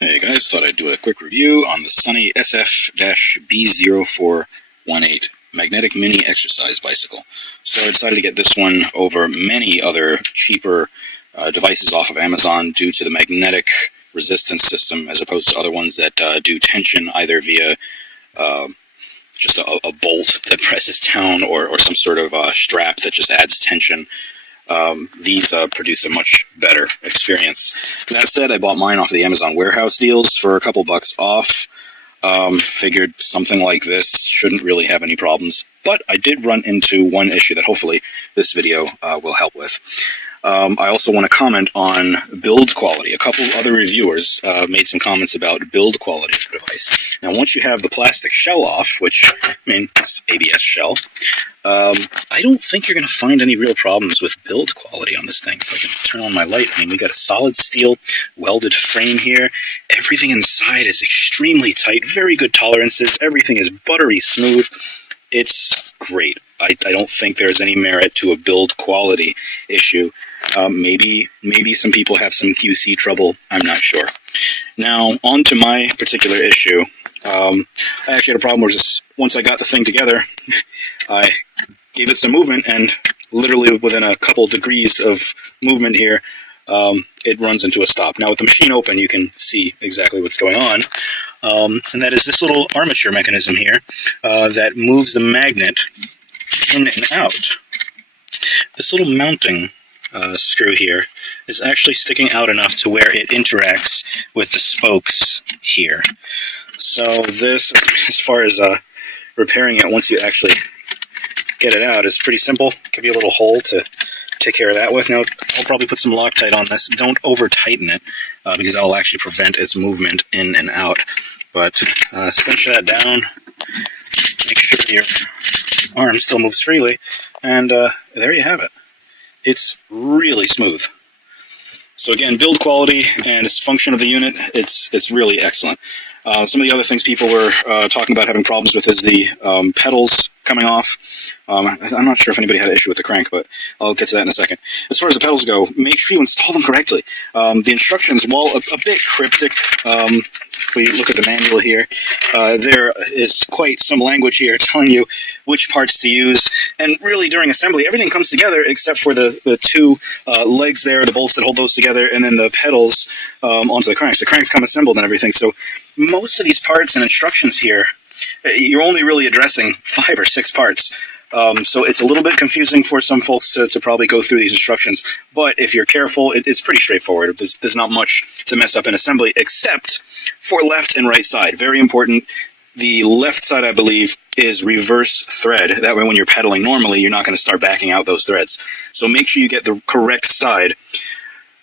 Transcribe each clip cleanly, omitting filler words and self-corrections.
Hey guys, thought I'd do a quick review on the Sunny SF-B0418 magnetic mini exercise bicycle. So I decided to get this one over many other cheaper devices off of Amazon due to the magnetic resistance system, as opposed to other ones that do tension either via just a bolt that presses down or some sort of strap that just adds tension. These produce a much better experience. That said, I bought mine off the Amazon warehouse deals for a couple bucks off. Figured something like this shouldn't really have any problems, but I did run into one issue that hopefully this video will help with. I also want to comment on build quality. A couple other reviewers made some comments about build quality of the device. Now, once you have the plastic shell off, which, I mean, it's ABS shell, I don't think you're going to find any real problems with build quality on this thing. If I can turn on my light, I mean, we got a solid steel welded frame here. Everything inside is extremely tight, very good tolerances. Everything is buttery smooth. It's great. I don't think there's any merit to a build quality issue. Maybe some people have some QC trouble. I'm not sure. Now, on to my particular issue. I actually had a problem where just once I got the thing together, I gave it some movement, and literally within a couple degrees of movement here, it runs into a stop. Now, with the machine open, you can see exactly what's going on. And that is this little armature mechanism here that moves the magnet in and out. This little mounting screw here is actually sticking out enough to where it interacts with the spokes here. So this, as far as repairing it once you actually get it out, is pretty simple. Give you a little hole to take care of that with. Now, I'll probably put some Loctite on this. Don't over tighten it because that will actually prevent its movement in and out. But cinch that down, make sure your arm still moves freely, and there you have it. It's really smooth. So again, build quality and its function of the unit, it's really excellent. Some of the other things people were talking about having problems with is the pedals coming off. I'm not sure if anybody had an issue with the crank, but I'll get to that in a second. As far as the pedals go, make sure you install them correctly. The instructions, while a bit cryptic, if we look at the manual here, there is quite some language here telling you which parts to use. And really, during assembly, everything comes together except for the two legs there, the bolts that hold those together, and then the pedals onto the cranks. The cranks come assembled and everything. So most of these parts and instructions here, you're only really addressing 5 or 6 parts. So it's a little bit confusing for some folks to probably go through these instructions. But if you're careful, it's pretty straightforward. There's not much to mess up in assembly, except for left and right side. Very important. The left side, I believe, is reverse thread. That way, when you're pedaling normally, you're not going to start backing out those threads. So make sure you get the correct side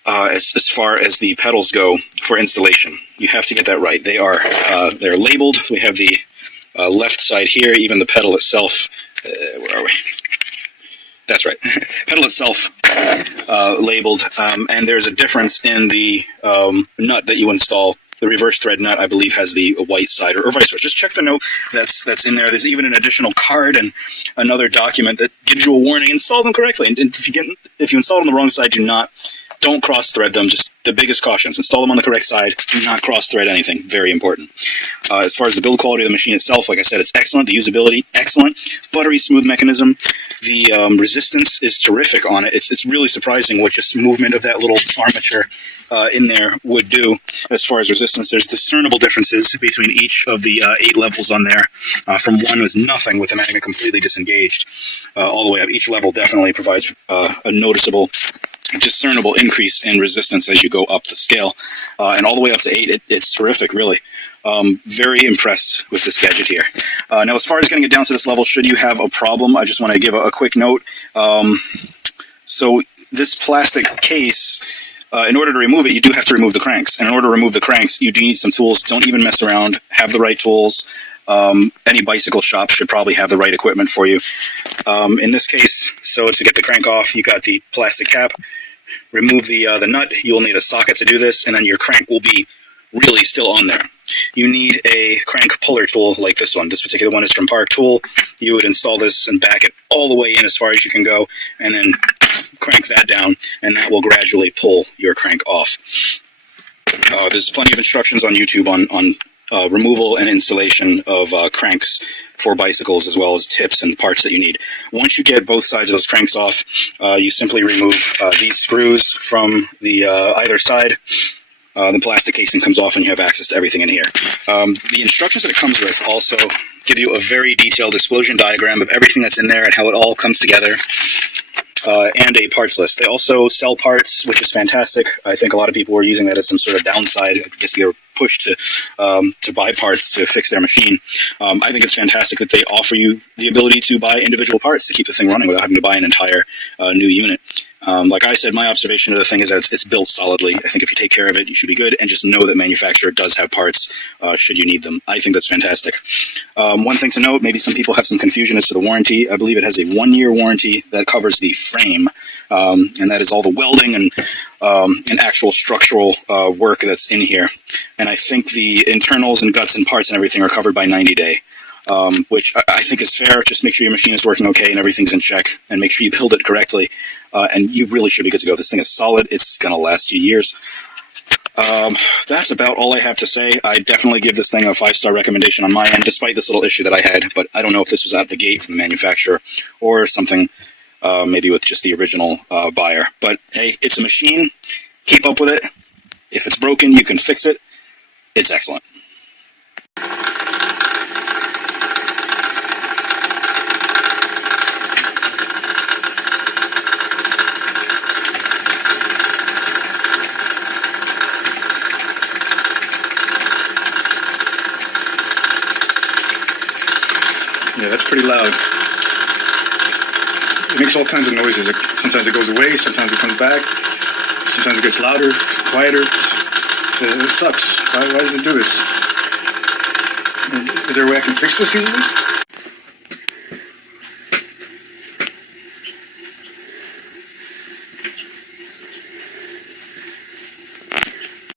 as far as the pedals go for installation. You have to get that right. They're labeled. We have the left side here, even the pedal itself. Where are we? That's right. Pedal itself labeled, and there's a difference in the nut that you install. The reverse thread nut, I believe, has the white side, or vice versa. Just check the note that's in there. There's even an additional card and another document that gives you a warning. Install them correctly, and if you install it on the wrong side, don't cross thread them. Just the biggest cautions: install them on the correct side. Do not cross thread anything. Very important. As far as the build quality of the machine itself, like I said, it's excellent. The usability, excellent. Buttery smooth mechanism. The resistance is terrific on it. It's really surprising what just movement of that little armature in there would do as far as resistance. There's discernible differences between each of the 8 levels on there. From 1 was nothing with the magnet completely disengaged, all the way up. Each level definitely provides a noticeable, discernible increase in resistance as you go up the scale, and all the way up to 8. It's terrific, really. Very impressed with this gadget here. Now, as far as getting it down to this level, should you have a problem, I just want to give a quick note. So this plastic case, in order to remove it, you do have to remove the cranks. And in order to remove the cranks, you do need some tools. Don't even mess around. Have the right tools. Any bicycle shop should probably have the right equipment for you. In this case, so to get the crank off, you got the plastic cap. Remove the nut. You will need a socket to do this, and then your crank will be really still on there. You need a crank puller tool like this one. This particular one is from Park Tool. You would install this and back it all the way in as far as you can go, and then crank that down, and that will gradually pull your crank off. There's plenty of instructions on YouTube on removal and installation of cranks for bicycles, as well as tips and parts that you need. Once you get both sides of those cranks off, you simply remove these screws from the either side. The plastic casing comes off and you have access to everything in here. The instructions that it comes with also give you a very detailed explosion diagram of everything that's in there and how it all comes together. And a parts list. They also sell parts, which is fantastic. I think a lot of people were using that as some sort of downside. I guess they were pushed to buy parts to fix their machine. I think it's fantastic that they offer you the ability to buy individual parts to keep the thing running without having to buy an entire new unit. Like I said, my observation of the thing is that it's built solidly. I think if you take care of it, you should be good, and just know that manufacturer does have parts should you need them. I think that's fantastic. One thing to note, maybe some people have some confusion as to the warranty. I believe it has a 1-year warranty that covers the frame, and that is all the welding and actual structural work that's in here. And I think the internals and guts and parts and everything are covered by 90-day. Which I think is fair. Just make sure your machine is working okay and everything's in check, and make sure you build it correctly, and you really should be good to go. This thing is solid. It's going to last you years. That's about all I have to say. I definitely give this thing a 5-star recommendation on my end, despite this little issue that I had, but I don't know if this was out the gate from the manufacturer or something maybe with just the original buyer. But hey, it's a machine. Keep up with it. If it's broken, you can fix it. It's excellent. Yeah, that's pretty loud. It makes all kinds of noises. Sometimes it goes away, sometimes it comes back, sometimes it gets louder, quieter. It sucks. Why does it do this? Is there a way I can fix this easily?